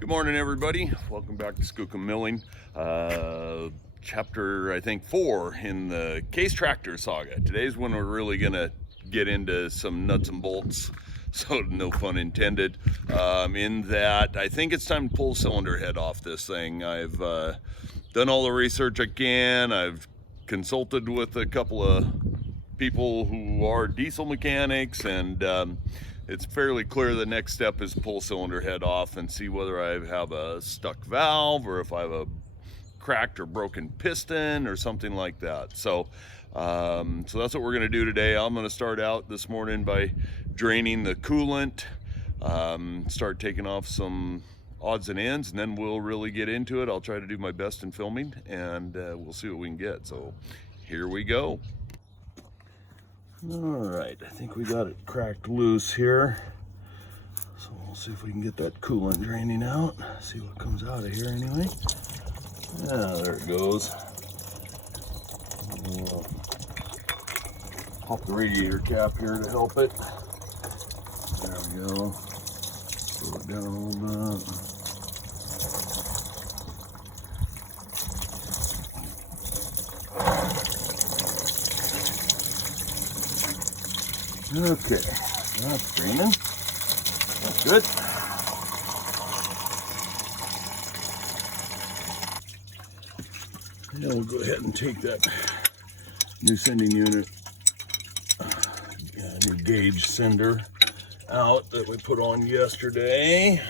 Good morning, everybody. Welcome back to Skookum Milling. Chapter, I think, 4 in the Case Tractor saga. Today's when we're really gonna get into some nuts and bolts, so no pun intended, in that I think it's time to pull the cylinder head off this thing. I've done all the research I can. I've consulted with a couple of people who are diesel mechanics, and it's fairly clear the next step is pull cylinder head off and see whether I have a stuck valve or if I have a cracked or broken piston or something like that. So that's what we're going to do today. I'm going to start out this morning by draining the coolant, start taking off some odds and ends, and then we'll really get into it. I'll try to do my best in filming, and we'll see what we can get. So here we go. All right, I think we got it cracked loose here. So we'll see if we can get that coolant draining out. See what comes out of here anyway. Yeah, there it goes. We'll pop the radiator cap here to help it. There we go. Slow it down a little bit. Okay, that's draining. That's good. Now we'll go ahead and take that new sending unit, new gauge sender out that we put on yesterday,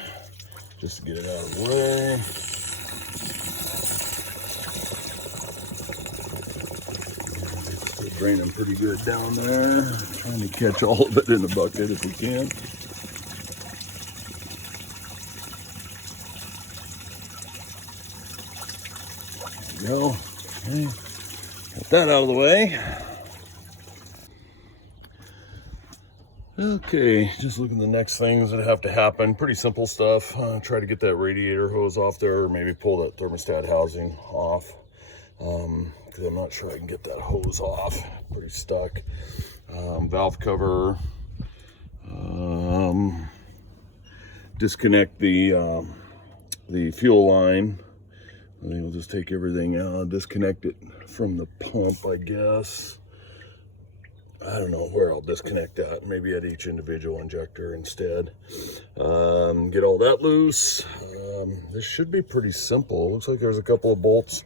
just to get it out of the way. Draining pretty good down there. Trying to catch all of it in the bucket if we can. There we go. Okay. Got that out of the way. Okay, just looking at the next things that have to happen. Pretty simple stuff. Try to get that radiator hose off there, or maybe pull that thermostat housing off. Because I'm not sure I can get that hose off. Pretty stuck. Valve cover. Disconnect the fuel line. I think we'll just take everything out, disconnect it from the pump, I guess. I don't know where I'll disconnect that. Maybe at each individual injector instead. Get all that loose. This should be pretty simple. Looks like there's a couple of bolts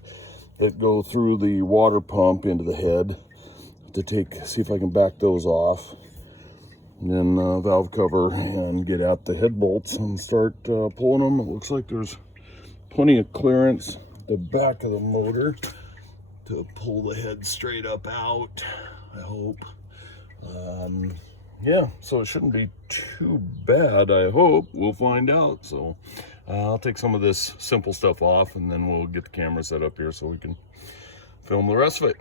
that go through the water pump into the head to see if I can back those off. And then valve cover and get out the head bolts and start pulling them. It looks like there's plenty of clearance at the back of the motor to pull the head straight up out, I hope. Yeah, so it shouldn't be too bad, I hope. We'll find out. So I'll take some of this simple stuff off, and then we'll get the camera set up here so we can film the rest of it.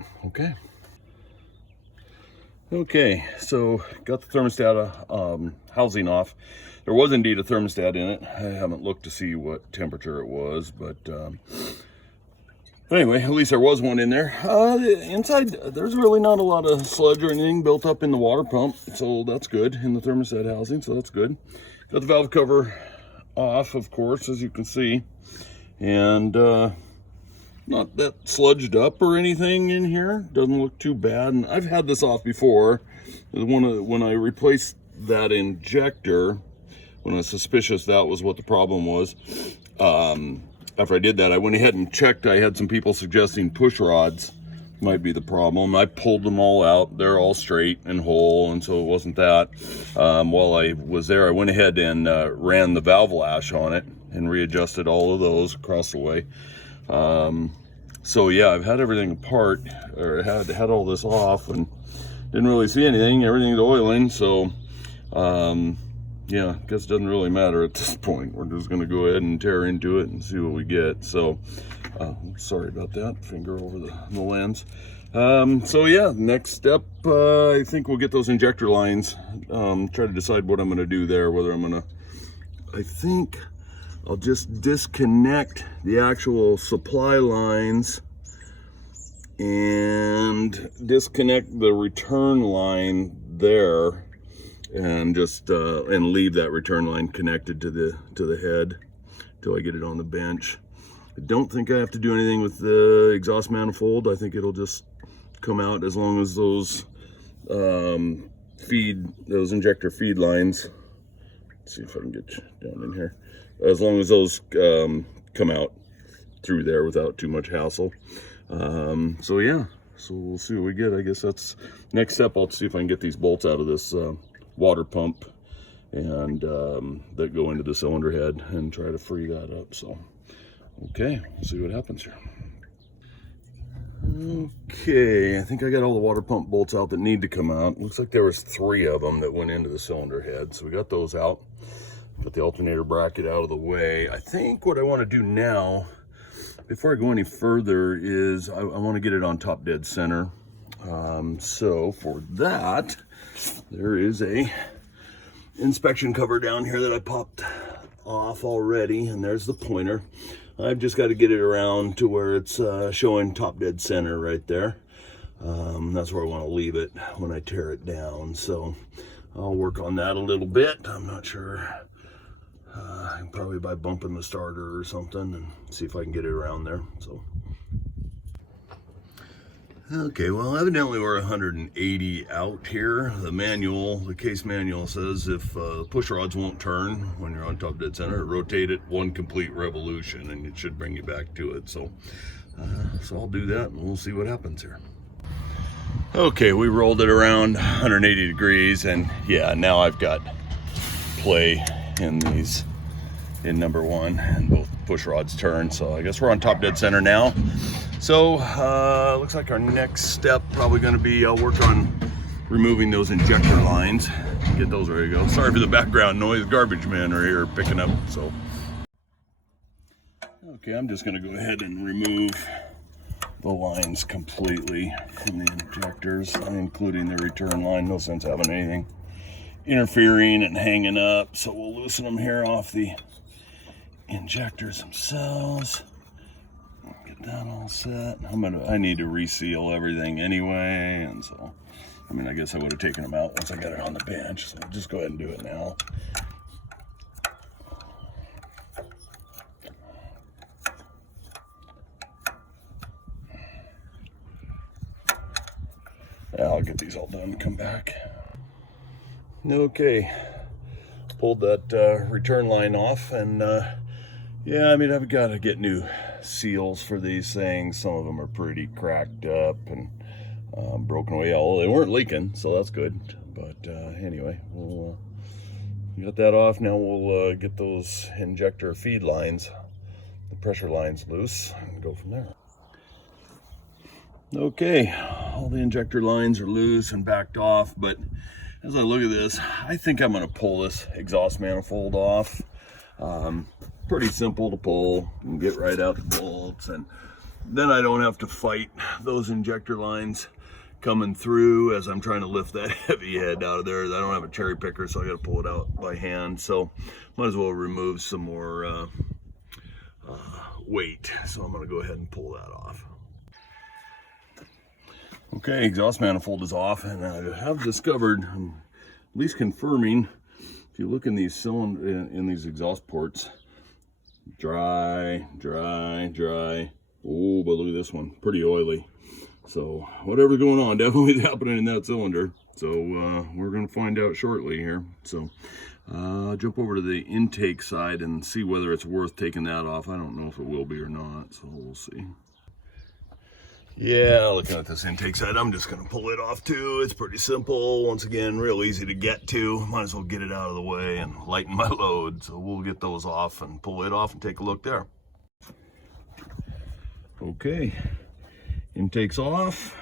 Okay, so got the thermostat housing off. There was indeed a thermostat in it. I haven't looked to see what temperature it was, but anyway, at least there was one in there. Inside, there's really not a lot of sludge or anything built up in the water pump, so that's good, in the thermostat housing, so that's good. Got the valve cover off, of course, as you can see, and not that sludged up or anything in here. Doesn't look too bad, and I've had this off before. When I replaced that injector, when I was suspicious that was what the problem was, after I did that, I went ahead and checked. I had some people suggesting push rods might be the problem. I pulled them all out. They're all straight and whole, and so it wasn't that. While I was there, I went ahead and ran the valve lash on it and readjusted all of those across the way. So yeah, I've had everything apart, or had all this off, and didn't really see anything. Everything's oiling, so yeah, I guess it doesn't really matter at this point. We're just gonna go ahead and tear into it and see what we get. So sorry about that, finger over the lens. So yeah, next step, I think we'll get those injector lines, try to decide what I'm gonna do there, whether I think I'll just disconnect the actual supply lines and disconnect the return line there, and just and leave that return line connected to the head. until I get it on the bench. I don't think I have to do anything with the exhaust manifold. I think it'll just come out as long as those injector feed lines, let's see if I can get down in here, as long as those come out through there without too much hassle. So yeah, so we'll see what we get. I guess that's next step. I'll see if I can get these bolts out of this water pump and that go into the cylinder head and try to free that up. So okay, we'll see what happens here. Okay, I think I got all the water pump bolts out that need to come out. Looks like there was 3 of them that went into the cylinder head, so we got those out. Put the alternator bracket out of the way. I think what I want to do now, before I go any further, is I want to get it on top dead center. So for that, there is a inspection cover down here that I popped off already, and there's the pointer. I've just got to get it around to where it's showing top dead center right there. That's where I want to leave it when I tear it down. So I'll work on that a little bit. I'm not sure. Probably by bumping the starter or something and see if I can get it around there. So okay, well, evidently we're 180 out here. The case manual says if push rods won't turn when you're on top dead center, rotate it 1 complete revolution and it should bring you back to it. So I'll do that and we'll see what happens here. Okay, we rolled it around 180 degrees, and yeah, now I've got play in these, in number 1, and both push rods turn. So I guess we're on top dead center now. So looks like our next step probably going to be I'll work on removing those injector lines, get those ready to go. Sorry for the background noise, garbage men are here picking up. So okay, I'm just going to go ahead and remove the lines completely from the injectors, including the return line. No sense having anything interfering and hanging up. So we'll loosen them here off the injectors themselves. Get that all set. I need to reseal everything anyway, and so I mean, I guess I would have taken them out once I got it on the bench. So I'll just go ahead and do it now. Yeah, I'll get these all done and come back. Okay, pulled that return line off, and yeah, I mean, I've got to get new seals for these things. Some of them are pretty cracked up and broken away. Although they weren't leaking, so that's good. But anyway, we'll get that off. Now we'll get those injector feed lines, the pressure lines, loose and go from there. Okay, all the injector lines are loose and backed off, but as I look at this, I think I'm going to pull this exhaust manifold off. Pretty simple to pull and get right out the bolts, and then I don't have to fight those injector lines coming through as I'm trying to lift that heavy head out of there. I don't have a cherry picker, so I got to pull it out by hand. So might as well remove some more weight. So I'm going to go ahead and pull that off. Okay, exhaust manifold is off, and I have discovered, I'm at least confirming, if you look in these these exhaust ports, dry. Oh, but look at this one, pretty oily. So whatever's going on, definitely happening in that cylinder. So we're going to find out shortly here. So jump over to the intake side and see whether it's worth taking that off. I don't know if it will be or not, so we'll see. Yeah, looking at this intake side, I'm just going to pull it off too. It's pretty simple. Once again, real easy to get to. Might as well get it out of the way and lighten my load. So we'll get those off and pull it off and take a look there. Okay, intake's off.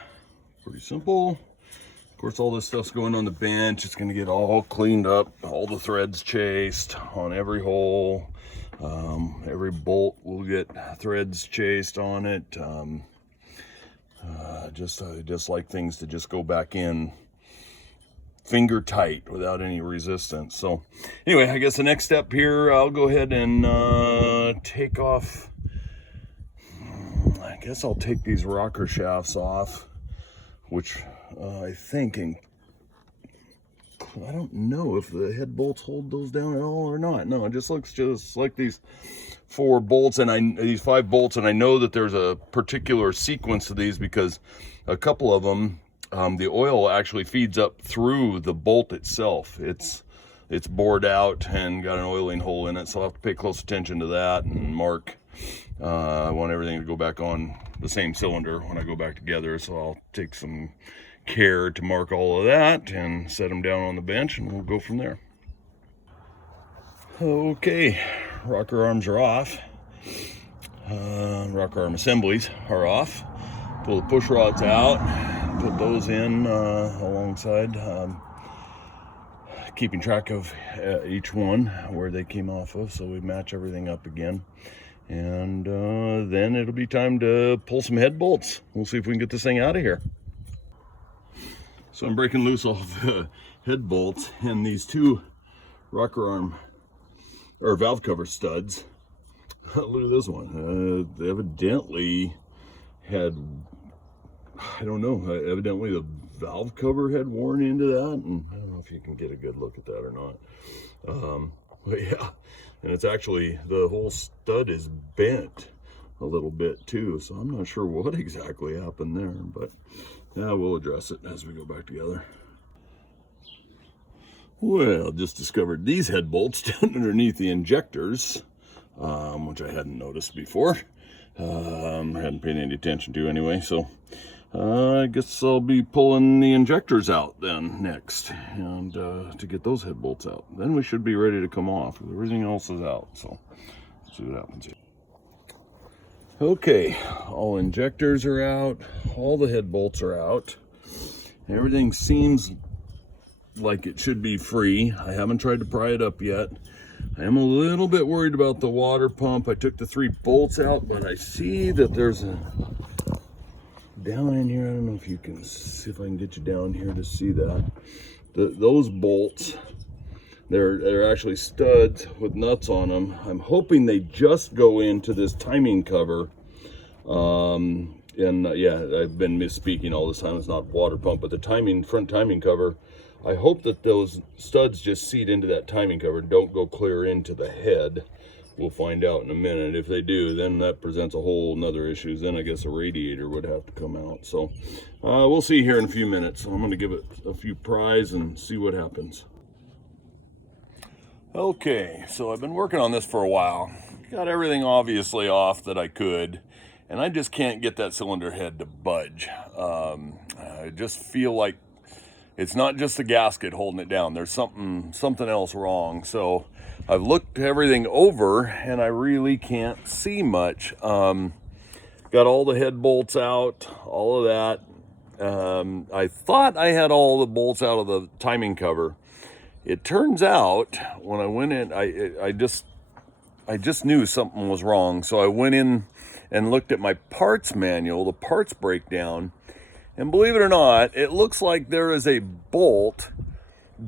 Pretty simple. Of course, all this stuff's going on the bench. It's going to get all cleaned up, all the threads chased on every hole. Every bolt will get threads chased on it. Just like things to just go back in finger tight without any resistance. So anyway, I guess the next step here, I'll go ahead and take off. I guess I'll take these rocker shafts off, which I think I don't know if the head bolts hold those down at all or not. No, it just looks just like these 4 bolts and these 5 bolts, and I know that there's a particular sequence to these because a couple of them, the oil actually feeds up through the bolt itself. It's bored out and got an oiling hole in it, so I'll have to pay close attention to that and mark. I want everything to go back on the same cylinder when I go back together, so I'll take some care to mark all of that and set them down on the bench, and we'll go from there. Okay, rocker arms are off. Rocker arm assemblies are off. Pull the push rods out, put those in alongside, keeping track of each one where they came off of, so we match everything up again. And then it'll be time to pull some head bolts. We'll see if we can get this thing out of here. So I'm breaking loose all the head bolts and these 2 rocker arm or valve cover studs. Look at this one. They evidently had, I don't know, evidently the valve cover had worn into that, and I don't know if you can get a good look at that or not. But yeah, and it's actually, the whole stud is bent a little bit too, so I'm not sure what exactly happened there, but yeah, we'll address it as we go back together. Well, just discovered these head bolts down underneath the injectors, which I hadn't noticed before. Hadn't paid any attention to anyway, so I guess I'll be pulling the injectors out then next, and to get those head bolts out. Then we should be ready to come off. Everything else is out, so let's see what happens here. Okay, all injectors are out, all the head bolts are out. Everything seems like it should be free. I haven't tried to pry it up yet. I am a little bit worried about the water pump. I took the 3 bolts out, but I see that there's a down in here. I don't know if you can see, if I can get you down here to see that. Those bolts, they're actually studs with nuts on them. I'm hoping they just go into this timing cover. Yeah, I've been misspeaking all this time. It's not water pump, but the front timing cover. I hope that those studs just seat into that timing cover, don't go clear into the head. We'll find out in a minute. If they do, then that presents a whole nother issue. Then I guess a radiator would have to come out. So we'll see here in a few minutes. So I'm going to give it a few pries and see what happens. Okay, so I've been working on this for a while. Got everything obviously off that I could, and I just can't get that cylinder head to budge. I just feel like it's not just the gasket holding it down. There's something else wrong. So I've looked everything over and I really can't see much. Got all the head bolts out, all of that. I thought I had all the bolts out of the timing cover. It turns out when I went in, I just knew something was wrong. So I went in and looked at my parts manual, the parts breakdown, and believe it or not, it looks like there is a bolt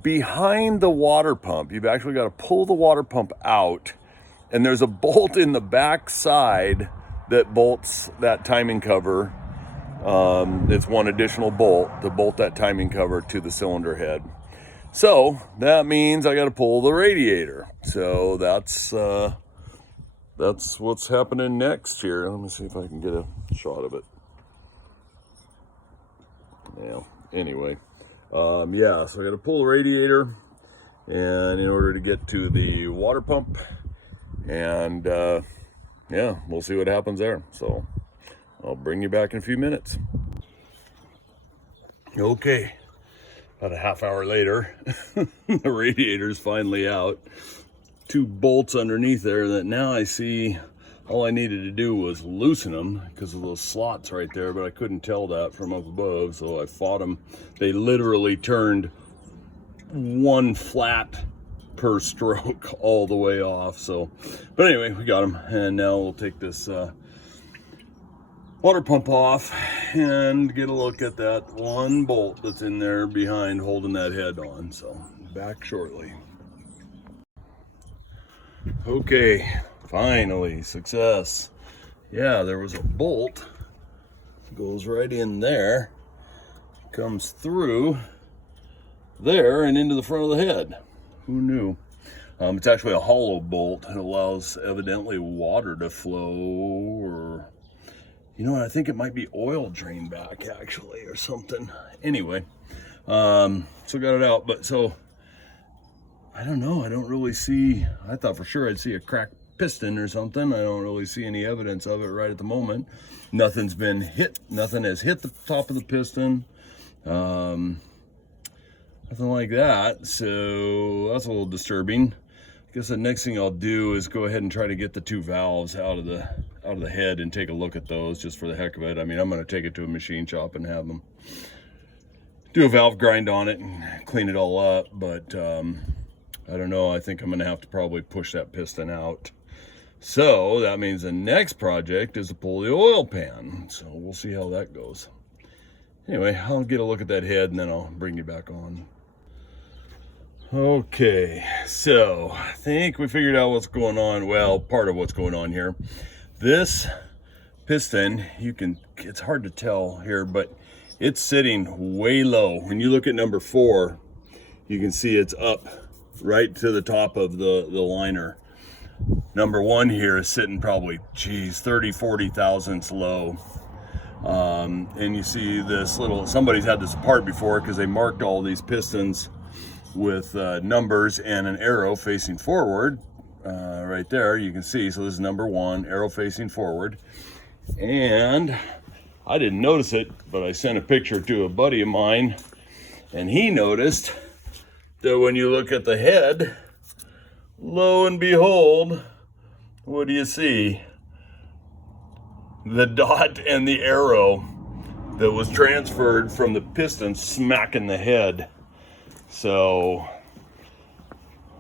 behind the water pump. You've actually got to pull the water pump out, and there's a bolt in the back side that bolts that timing cover. It's one additional bolt to bolt that timing cover to the cylinder head. So that means I got to pull the radiator. So that's what's happening next here. Let me see if I can get a shot of it. Yeah, anyway, yeah, so I got to pull the radiator, and in order to get to the water pump, and yeah, we'll see what happens there. So I'll bring you back in a few minutes. Okay, about a half hour later, the radiator's finally out. 2 bolts underneath there that now I see. All I needed to do was loosen them because of those slots right there, but I couldn't tell that from up above, so I fought them. They literally turned 1 flat per stroke all the way off. So, but anyway, we got them, and now we'll take this water pump off and get a look at that 1 bolt that's in there behind holding that head on. So back shortly. Okay, finally, success. Yeah, there was a bolt, goes right in there, comes through there and into the front of the head. Who knew? It's actually a hollow bolt. It allows evidently water to flow, or you know what, I think it might be oil drain back actually or something. Anyway, so got it out, but so I don't know, I don't really see, I thought for sure I'd see a cracked piston or something. I don't really see any evidence of it right at the moment. Nothing's been hit, nothing has hit the top of the piston. Nothing like that, so that's a little disturbing. I guess the next thing I'll do is go ahead and try to get the two valves out of the head and take a look at those just for the heck of it. I mean, I'm going to take it to a machine shop and have them do a valve grind on it and clean it all up, but I don't know, I think I'm going to have to probably push that piston out. So that means the next project is to pull the oil pan, so we'll see how that goes. Anyway, I'll get a look at that head and then I'll bring you back on. Okay, so I think we figured out what's going on. Well, part of what's going on here. This piston, it's hard to tell here, but it's sitting way low. When you look at number 4, you can see it's up right to the top of the liner. Number 1 here is sitting probably, 30-40 thousandths low. And you see this little, somebody's had this apart before because they marked all these pistons with numbers and an arrow facing forward. Right there you can see, so this is number 1, arrow facing forward. And I didn't notice it, but I sent a picture to a buddy of mine and he noticed that when you look at the head, lo and behold, what do you see? The dot and the arrow that was transferred from the piston smacking the head. So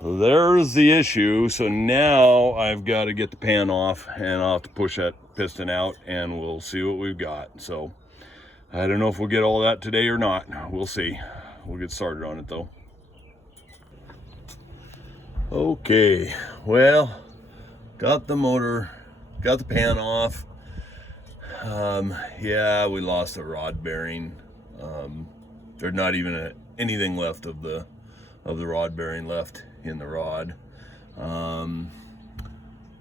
there's the issue. So now I've got to get the pan off and I'll have to push that piston out and we'll see what we've got. So I don't know if we'll get all that today or not. We'll see. We'll get started on it though. Okay, well, got the motor, got the pan off. Yeah, we lost a rod bearing. There's not even anything left of the rod bearing left in the rod.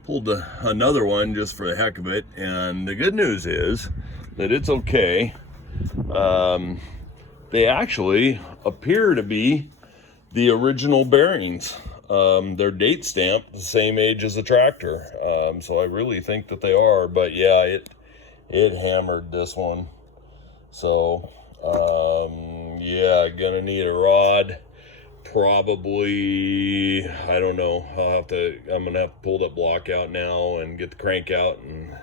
Pulled another one just for the heck of it, and the good news is that it's okay. They actually appear to be the original bearings. They're date stamped the same age as the tractor, so I really think that they are. But yeah, it hammered this one. So yeah, gonna need a rod. Probably, I don't know. I'm gonna have to pull that block out now and get the crank out and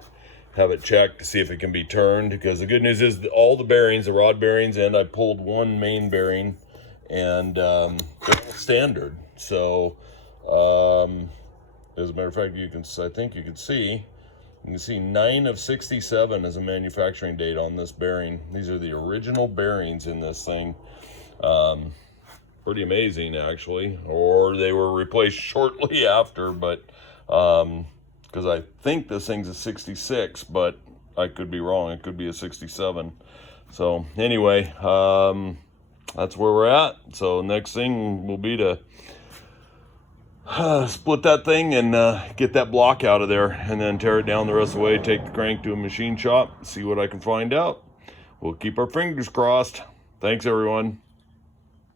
have it checked to see if it can be turned. Because the good news is that all the bearings, the rod bearings, and I pulled one main bearing, and they're all standard. So as a matter of fact, I think you can see 9 of 67 as a manufacturing date on this bearing. These are the original bearings in this thing. Pretty amazing actually, or they were replaced shortly after, but because I think this thing's a 66, but I could be wrong. It could be a 67. So anyway, that's where we're at. So next thing will be to split that thing and get that block out of there, and then tear it down the rest of the way, take the crank to a machine shop, see what I can find out. We'll keep our fingers crossed. Thanks everyone.